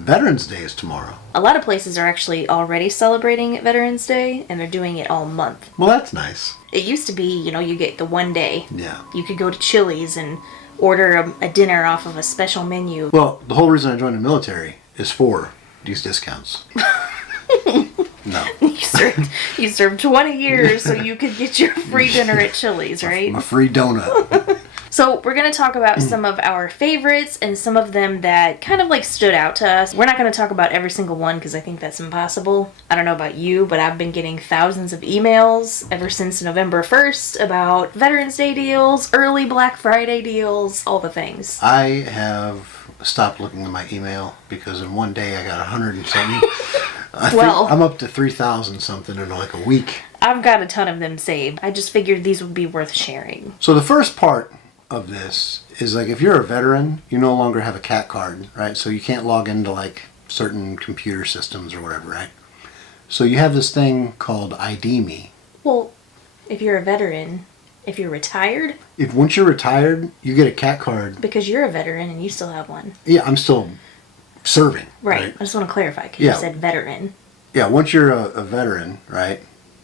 Veterans Day is tomorrow. A lot of places are actually already celebrating Veterans Day, and they're doing it all month. Well, that's nice. It used to be, you get the one day. Yeah. You could go to Chili's and order a dinner off of a special menu. Well, the whole reason I joined the military is for these discounts. No. You served 20 years so you could get your free dinner at Chili's, right? A free donut. So we're going to talk about some of our favorites and some of them that kind of like stood out to us. We're not going to talk about every single one because I think that's impossible. I don't know about you, but I've been getting thousands of emails ever since November 1st about Veterans Day deals, early Black Friday deals, all the things. I have stopped looking at my email because in one day I got 100 and something. I'm up to 3,000 something in like a week. I've got a ton of them saved. I just figured these would be worth sharing. So the first part of this is like if you're a veteran, you no longer have a CAT card, right? So you can't log into like certain computer systems or whatever, right? So you have this thing called ID Me. Well, if you're a veteran, if you're retired... Once you're retired, you get a CAT card. Because you're a veteran and you still have one. Yeah, I'm still serving. Right. I just want to clarify because you said veteran. Yeah, once you're a veteran, right,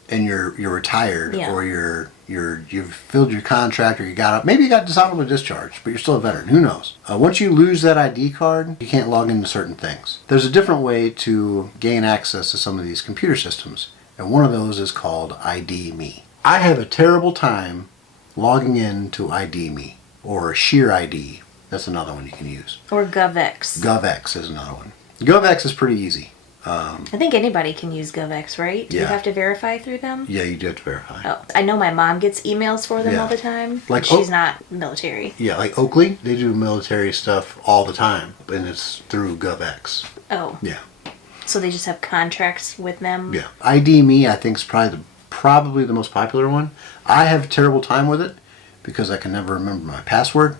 and you're retired or you've filled your contract or you got maybe you got dishonorable discharge, but you're still a veteran. Who knows? Once you lose that ID card, you can't log into certain things. There's a different way to gain access to some of these computer systems, and one of those is called ID Me. I have a terrible time logging in to ID Me or Sheer ID. That's another one you can use. Or GovX. GovX is another one. GovX is pretty easy. I think anybody can use GovX, right? Do you have to verify through them? Yeah, you do have to verify. Oh, I know my mom gets emails for them all the time. Like she's not military. Yeah, like Oakley, they do military stuff all the time, and it's through GovX. Oh. Yeah. So they just have contracts with them? Yeah. ID Me, I think, is probably the most popular one. I have a terrible time with it because I can never remember my password.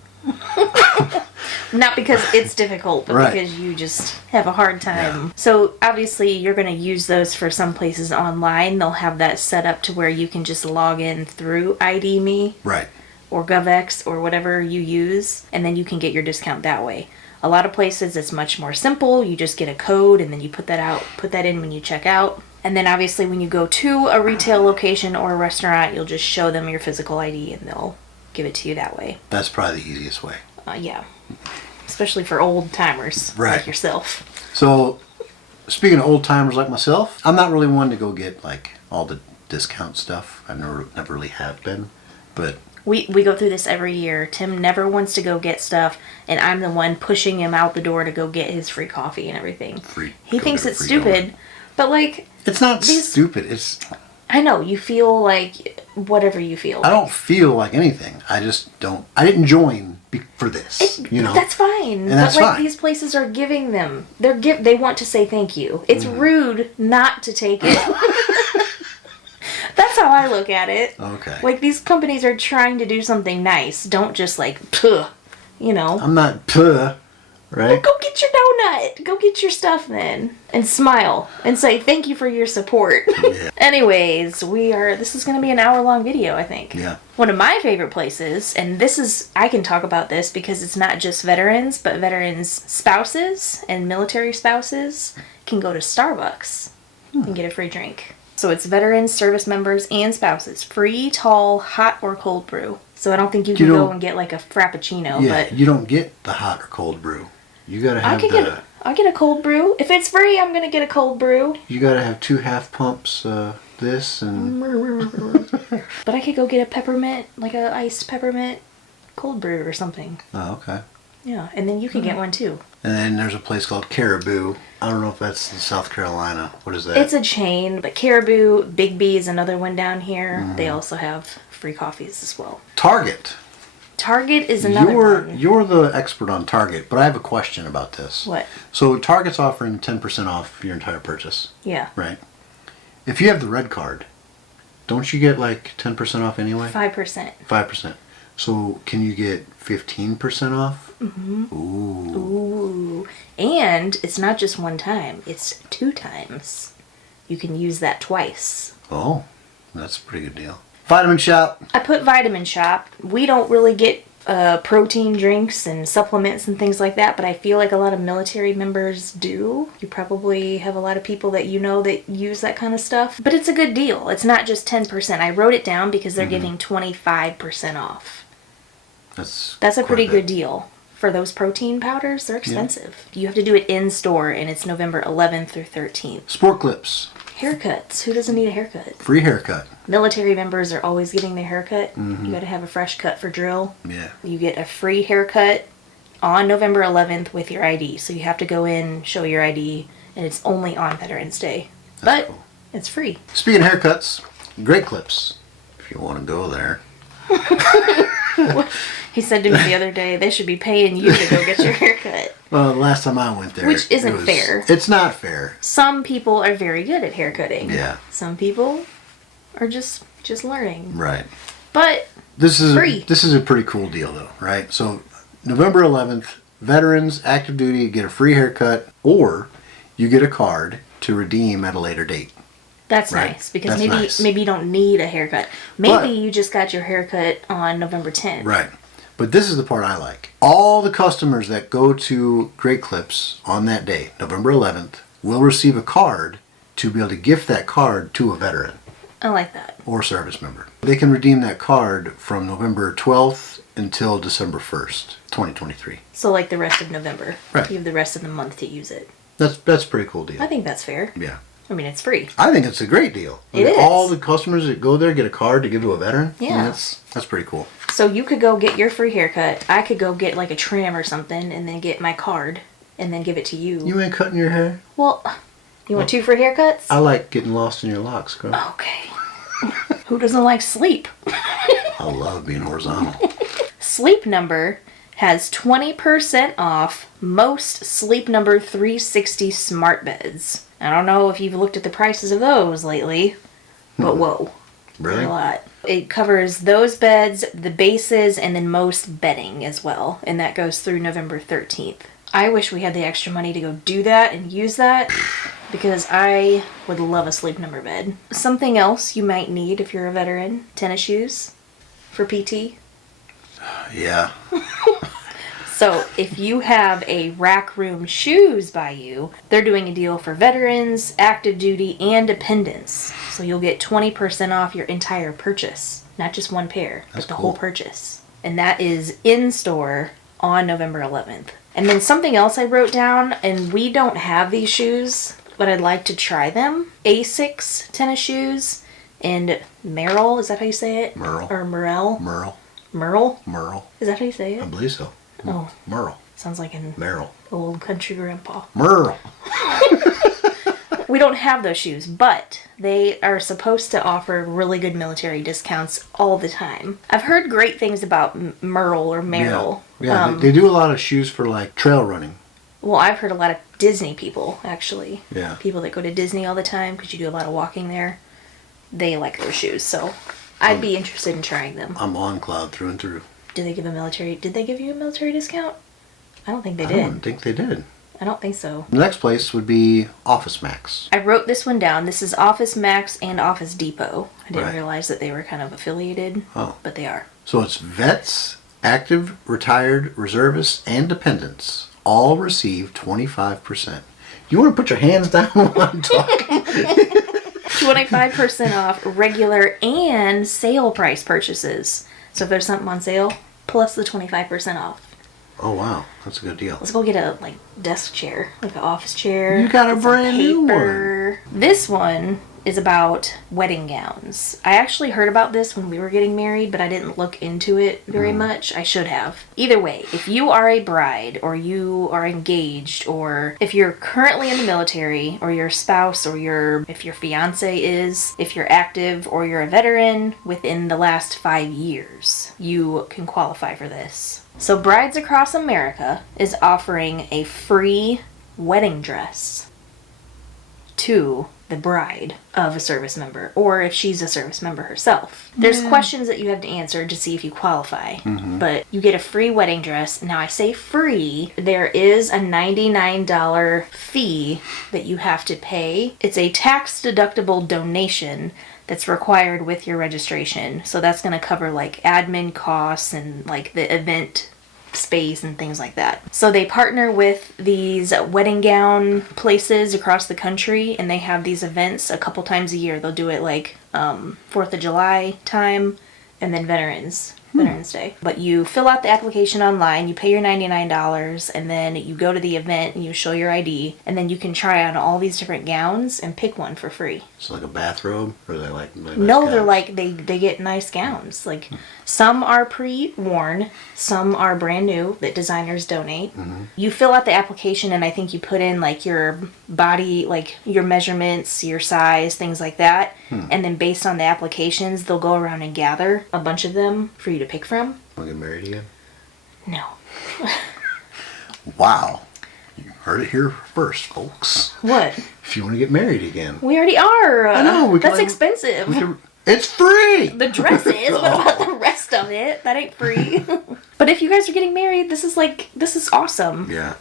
Not because it's difficult, but because you just have a hard time. Yeah. So obviously you're going to use those for some places online. They'll have that set up to where you can just log in through ID Me. Right. Or GovX or whatever you use, and then you can get your discount that way. A lot of places it's much more simple. You just get a code and then you put that in when you check out. And then obviously when you go to a retail location or a restaurant, you'll just show them your physical ID and they'll give it to you that way. That's probably the easiest way. Yeah. Especially for old timers like yourself. So, speaking of old timers like myself, I'm not really one to go get like all the discount stuff. I never really have been, but we go through this every year. Tim never wants to go get stuff, and I'm the one pushing him out the door to go get his free coffee and everything. He thinks it's stupid, but like it's not stupid. It's I know you feel like whatever you feel. I don't feel like anything. I just don't. I didn't join for this. That's fine. And that's fine. These places are giving them. They want to say thank you. It's rude not to take it. That's how I look at it. Okay. Like these companies are trying to do something nice. Don't just like puh. I'm not puh. Right? Well, go get your donut. Go get your stuff then. And smile. And say thank you for your support. Yeah. Anyways, this is going to be an hour-long video, I think. Yeah. One of my favorite places, and I can talk about this because it's not just veterans, but veterans' spouses and military spouses can go to Starbucks and get a free drink. So it's veterans, service members, and spouses. Free, tall, hot, or cold brew. So I don't think you can go and get like a Frappuccino. Yeah, but you don't get the hot or cold brew. You gotta have I'll get a cold brew. If it's free, I'm gonna get a cold brew. You gotta have 2 half pumps, this and... But I could go get a peppermint, like a iced peppermint cold brew or something. Oh, okay. Yeah, and then you could get one too. And then there's a place called Caribou. I don't know if that's in South Carolina. What is that? It's a chain, but Caribou, Big B is another one down here. Mm-hmm. They also have free coffees as well. Target is another one. You're the expert on Target, but I have a question about this. What? So Target's offering 10% off your entire purchase. Yeah. Right. If you have the red card, don't you get like 10% off anyway? 5%. 5%. So can you get 15% off? Mm-hmm. Ooh. And it's not just one time. It's 2 times. You can use that twice. Oh, that's a pretty good deal. Vitamin Shop. I put Vitamin Shop. We don't really get protein drinks and supplements and things like that, but I feel like a lot of military members do. You probably have a lot of people that you know that use that kind of stuff. But it's a good deal. It's not just 10%. I wrote it down because they're giving 25% off. That's a pretty good deal. For those protein powders, they're expensive. Yeah. You have to do it in store, and it's November 11th through 13th. Sport clips. Haircuts. Who doesn't need a haircut? Free haircut. Military members are always getting their haircut. You got to have a fresh cut for drill. Yeah. You get a free haircut on November 11th with your ID. So you have to go in, show your ID, and it's only on Veterans Day. But cool. It's free. Speaking of haircuts, Great Clips, if you want to go there. He said to me the other day, they should be paying you to go get your haircut. Well, the last time I went there, which isn't fair. It's not fair. Some people are very good at haircutting. Yeah. Some people are just learning. Right. But this is free. This is a pretty cool deal, though, right? So, November 11th, veterans, active duty, get a free haircut, or you get a card to redeem at a later date. That's right. Nice because maybe you don't need a haircut. Maybe you just got your haircut on November 10th. Right. But this is the part I like. All the customers that go to Great Clips on that day, November 11th, will receive a card to be able to gift that card to a veteran. I like that. Or service member. They can redeem that card from November 12th until December 1st, 2023. So like the rest of November. Right. You have the rest of the month to use it. That's a pretty cool deal. I think that's fair. Yeah. I mean, it's free. I think it's a great deal. It is. All the customers that go there get a card to give to a veteran. Yeah. That's pretty cool. So you could go get your free haircut. I could go get like a trim or something and then get my card and then give it to you. You ain't cutting your hair? Well, you want 2 free haircuts? I like getting lost in your locks, girl. Okay. Who doesn't like sleep? I love being horizontal. Sleep Number has 20% off most Sleep Number 360 smart beds. I don't know if you've looked at the prices of those lately, but whoa. Really? A lot. It covers those beds, the bases, and then most bedding as well. And that goes through November 13th. I wish we had the extra money to go do that and use that because I would love a Sleep Number bed. Something else you might need if you're a veteran, tennis shoes for PT. Yeah. So if you have a Rack Room Shoes by you, they're doing a deal for veterans, active duty, and dependents. So you'll get 20% off your entire purchase. Not just one pair, but the whole purchase. And that is in store on November 11th. And then something else I wrote down, and we don't have these shoes, but I'd like to try them. Asics tennis shoes and Merrell, is that how you say it? Merle. Or Merrell? Merle. Merle? Merle. Is that how you say it? I believe so. Oh. Merle. Sounds like an Merle. old country grandpa. Merle. We don't have those shoes, but they are supposed to offer really good military discounts all the time. I've heard great things about Merle or Merrill. Yeah, they do a lot of shoes for like trail running. Well, I've heard a lot of Disney people, actually. Yeah. People that go to Disney all the time because you do a lot of walking there. They like those shoes, so I'd be interested in trying them. I'm on cloud through and through. Did they give you a military discount? I don't think they did. I don't think they did. I don't think so. The next place would be Office Max. I wrote this one down. This is Office Max and Office Depot. I didn't realize that they were kind of affiliated, but they are. So it's vets, active, retired, reservists, and dependents all receive 25%. You want to put your hands down while I'm talking? 25% off regular and sale price purchases. So if there's something on sale, plus the 25% off. Oh, wow. That's a good deal. Let's go get a desk chair, like an office chair. You got a brand new one. This one is about wedding gowns. I actually heard about this when we were getting married, but I didn't look into it very much. I should have. Either way, if you are a bride or you are engaged or if you're currently in the military or your spouse or if your fiance is, if you're active or you're a veteran within the last 5 years, you can qualify for this. So Brides Across America is offering a free wedding dress to the bride of a service member, or if she's a service member herself. There's questions that you have to answer to see if you qualify, but you get a free wedding dress. Now I say free, there is a $99 fee that you have to pay. It's a tax deductible donation that's required with your registration. So that's going to cover like admin costs and like the event space and things like that. So they partner with these wedding gown places across the country, and they have these events a couple times a year. They'll do it like 4th of July time, and then Veterans Day. But you fill out the application online, you pay your $99, and then you go to the event and you show your ID, and then you can try on all these different gowns and pick one for free. It's like a bathrobe, or they like nice No, gowns? they're like they get nice gowns. Like some are pre-worn, some are brand new that designers donate. You fill out the application, and I think you put in like your body, like your measurements, your size, things like that. And then based on the applications, they'll go around and gather a bunch of them for you to pick from. Want to get married again? No. Wow. You heard it here first, folks. What? If you want to get married again. We already are. I know. That's expensive. It's free! The dress is. What about the rest of it? That ain't free. But if you guys are getting married, this is awesome. Yeah.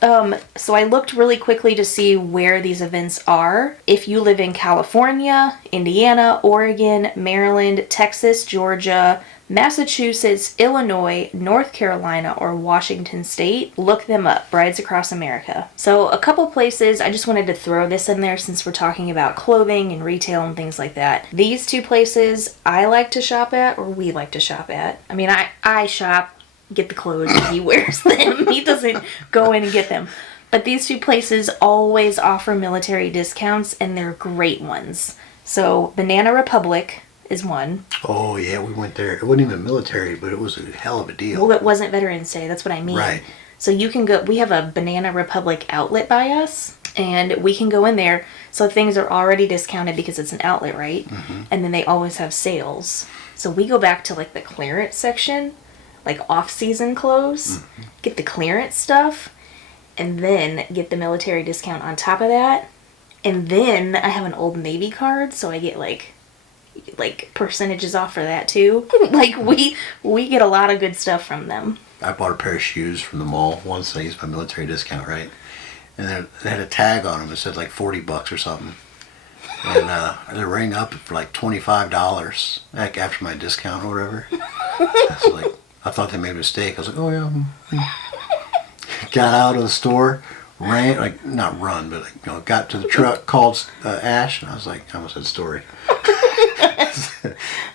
So I looked really quickly to see where these events are. If you live in California, Indiana, Oregon, Maryland, Texas, Georgia, Massachusetts, Illinois, North Carolina, or Washington State, look them up. Brides Across America. So a couple places, I just wanted to throw this in there since we're talking about clothing and retail and things like that. These two places I like to shop at, or we like to shop at. I mean, I shop, get the clothes, and he wears them. He doesn't go in and get them. But these two places always offer military discounts, and they're great ones. So Banana Republic is one. Oh, yeah, we went there. It wasn't even military, but it was a hell of a deal. Well, it wasn't Veterans Day. That's what I mean. Right. So you can go, we have a Banana Republic outlet by us, and we can go in there. So things are already discounted because it's an outlet, right? And then they always have sales. So we go back to like the clearance section, like off-season clothes, get the clearance stuff, and then get the military discount on top of that. And then I have an Old Navy card, so I get like percentages off for that too. Like we get a lot of good stuff from them. I bought a pair of shoes from the mall once. I used my military discount, right? And they had a tag on them. It said like $40 or something. And they rang up for like $25, like after my discount or whatever. I thought they made a mistake. I was like, oh yeah. Got out of the store, ran, like not run, but like, got to the truck, called Ash, and I was like, I almost said story.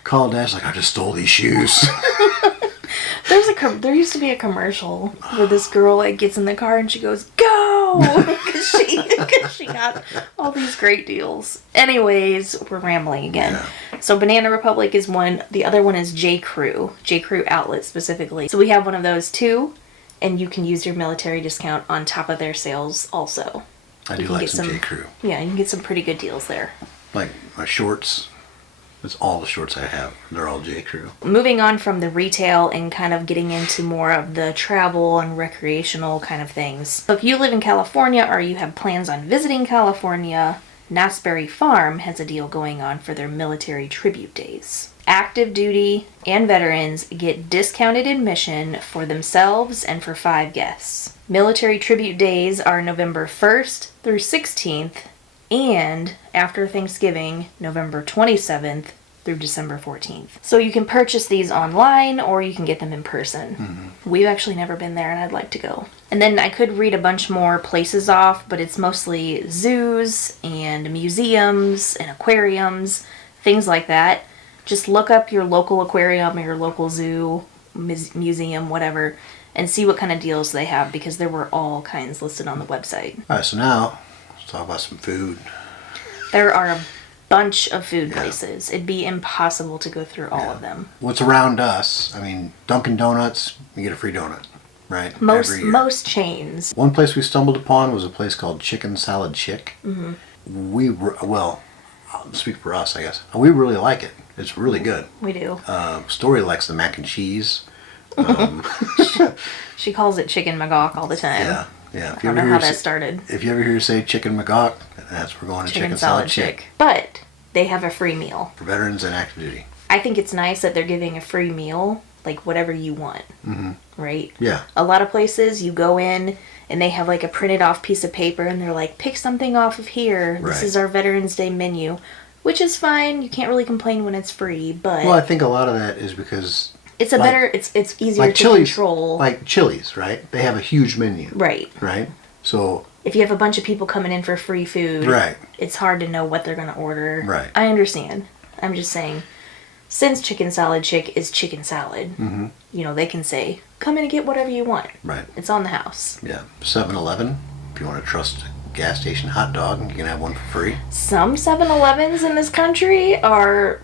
Called Ash, like, I just stole these shoes. There used to be a commercial where this girl like gets in the car and she goes, go! Because she got all these great deals. Anyways, we're rambling again. Yeah. So Banana Republic is one. The other one is J. Crew outlet specifically. So we have one of those too, and you can use your military discount on top of their sales also. I do like some J. Crew. Yeah, you can get some pretty good deals there. Like my shorts. That's all the shorts I have. They're all J. Crew. Moving on from the retail and kind of getting into more of the travel and recreational kind of things. So if you live in California or you have plans on visiting California, Knott's Berry Farm has a deal going on for their military tribute days. Active duty and veterans get discounted admission for themselves and for 5 guests. Military tribute days are November 1st through 16th, and after Thanksgiving, November 27th through December 14th. So you can purchase these online or you can get them in person. We've actually never been there and I'd like to go. And then I could read a bunch more places off, but it's mostly zoos and museums and aquariums, things like that. Just look up your local aquarium or your local zoo, museum, whatever, and see what kind of deals they have, because there were all kinds listed on the website. All right, so now let's talk about some food. There are a bunch of food places. It'd be impossible to go through all of them. What's around us? I mean, Dunkin' Donuts, you get a free donut, right? Most chains. One place we stumbled upon was a place called Chicken Salad Chick. Speak for us, I guess. We really like it. It's really good. We do. Story likes the mac and cheese. She calls it chicken magok all the time. Yeah. Yeah. I don't know how that started. If you ever hear say Chicken McGawk, that's we're going to Chicken Salad Chick. But they have a free meal. For veterans and active duty. I think it's nice that they're giving a free meal, like whatever you want. Mm-hmm. Right? Yeah. A lot of places you go in and they have like a printed off piece of paper and they're like, pick something off of here. Right. This is our Veterans Day menu. Which is fine. You can't really complain when it's free, but... Well, I think a lot of that is because... It's it's easier like to Chili's, control. Like Chili's, right? They have a huge menu. Right. Right? So... If you have a bunch of people coming in for free food, right, it's hard to know what they're going to order. Right. I understand. I'm just saying, since Chicken Salad Chick is chicken salad, mm-hmm. you know, they can say, come in and get whatever you want. Right. It's on the house. Yeah. 7-Eleven, if you want to trust a gas station hot dog, you can have one for free. Some 7-Elevens in this country are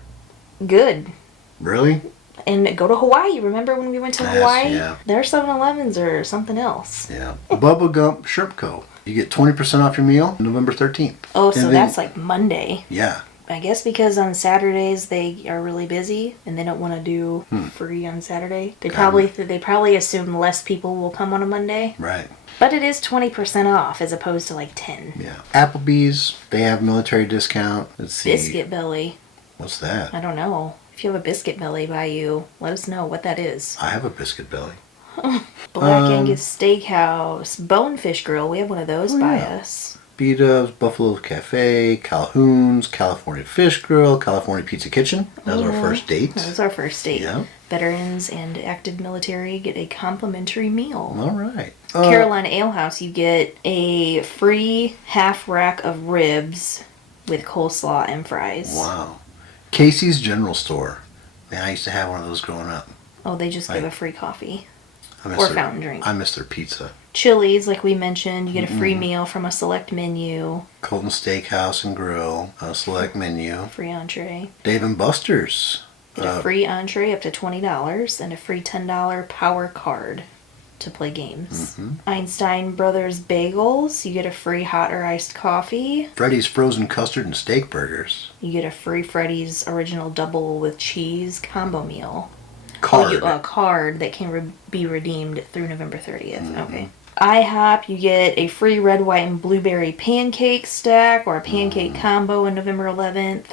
good. Really? And go to Hawaii. Remember when we went to Hawaii? Yeah. Their 7-Elevens are something else. Yeah. Bubba Gump Shrimp Co. You get 20% off your meal November 13th. Oh, so that's like Monday. Yeah. I guess because on Saturdays they are really busy and they don't want to do free on Saturday. They probably assume less people will come on a Monday. Right. But it is 20% off as opposed to like 10. Yeah. Applebee's, they have military discount. Let's see. Biscuit Belly. What's that? I don't know. If you have a Biscuit Belly by you, let us know what that is. I have a Biscuit Belly. Black Angus Steakhouse, Bonefish Grill. We have one of those by us. B-Dubs, Buffalo Cafe, Calhoun's, California Fish Grill, California Pizza Kitchen. That was our first date. That was our first date. Yeah. Veterans and active military get a complimentary meal. All right. Carolina Ale House, you get a free half rack of ribs with coleslaw and fries. Wow. Casey's General Store. Man, I used to have one of those growing up. Oh, they just give a free coffee. Or fountain drink. I miss their pizza. Chili's, like we mentioned, you get a free meal from a select menu. Colton Steakhouse and Grill, a select menu. Free entree. Dave & Buster's. Get a free entree up to $20 and a free $10 power card to play games. Einstein Brothers Bagels, you get a free hot or iced coffee. Freddy's Frozen Custard and Steak Burgers. You get a free Freddy's Original Double with Cheese combo meal. Card. A card that can be redeemed through November 30th. Okay. IHOP, you get a free red, white, and blueberry pancake stack or a pancake combo on November 11th.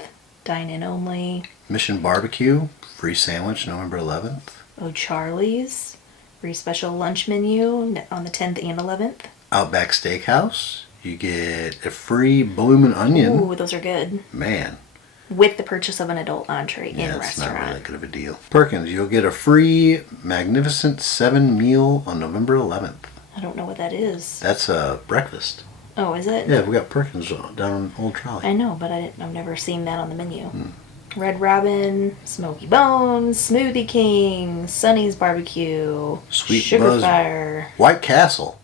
Dine-in only. Mission Barbecue, free sandwich November 11th. Oh, Charlie's, free special lunch menu on the 10th and 11th. Outback Steakhouse, you get a free bloomin' onion. Ooh, those are good. Man. With the purchase of an adult entree in a It's restaurant. not really good of a deal. Perkins, you'll get a free Magnificent 7 meal on November 11th. I don't know what that is. That's a breakfast. Oh, is it? Yeah, we got Perkins down on Old Trolley. I know, but I've never seen that on the menu. Red Robin, Smoky Bones, Smoothie King, Sonny's Barbecue, Sweet Sugar Buzz. Fire. White Castle,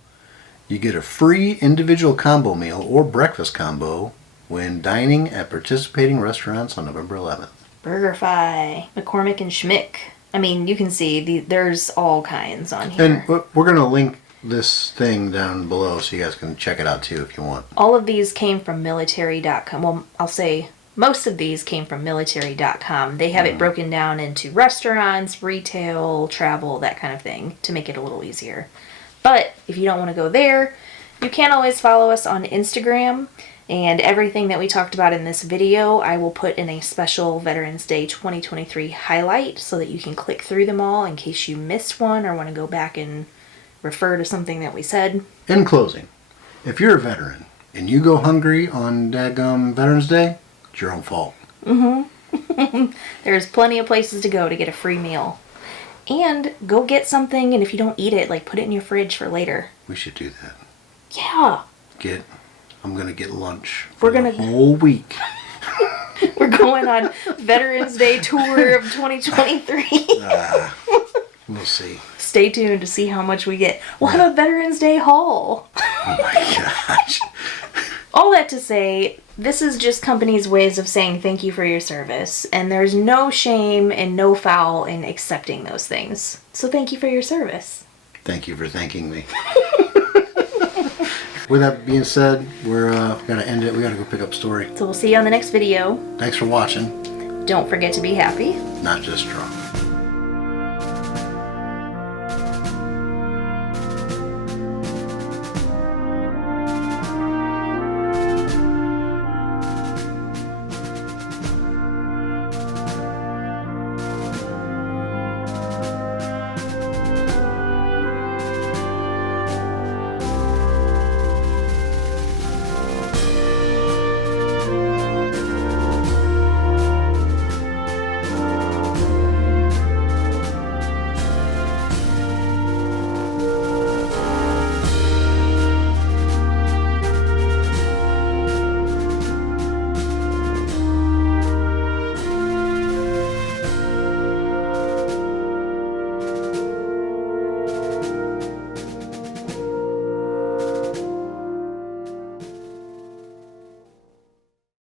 you get a free individual combo meal or breakfast combo when dining at participating restaurants on November 11th. BurgerFi, McCormick and Schmick. I mean, you can see there's all kinds on here. And we're going to link this thing down below so you guys can check it out too if you want. All of these came from military.com. Well, I'll say most of these came from military.com. They have it broken down into restaurants, retail, travel, that kind of thing to make it a little easier. But if you don't want to go there, you can always follow us on Instagram. And everything that we talked about in this video, I will put in a special Veterans Day 2023 highlight so that you can click through them all in case you missed one or want to go back and refer to something that we said. In closing, if you're a veteran and you go hungry on daggum Veterans Day, it's your own fault. There's plenty of places to go to get a free meal. And go get something, and if you don't eat it, like put it in your fridge for later. We should do that. Yeah. I'm going to get lunch We're for gonna the whole week. We're going on Veterans Day tour of 2023. We'll see. Stay tuned to see how much we get. We'll have a Veterans Day haul. Oh my gosh. All that to say, this is just companies' ways of saying thank you for your service. And there's no shame and no foul in accepting those things. So thank you for your service. Thank you for thanking me. With that being said, we're going to end it. We got to go pick up story. So we'll see you on the next video. Thanks for watching. Don't forget to be happy. Not just strong.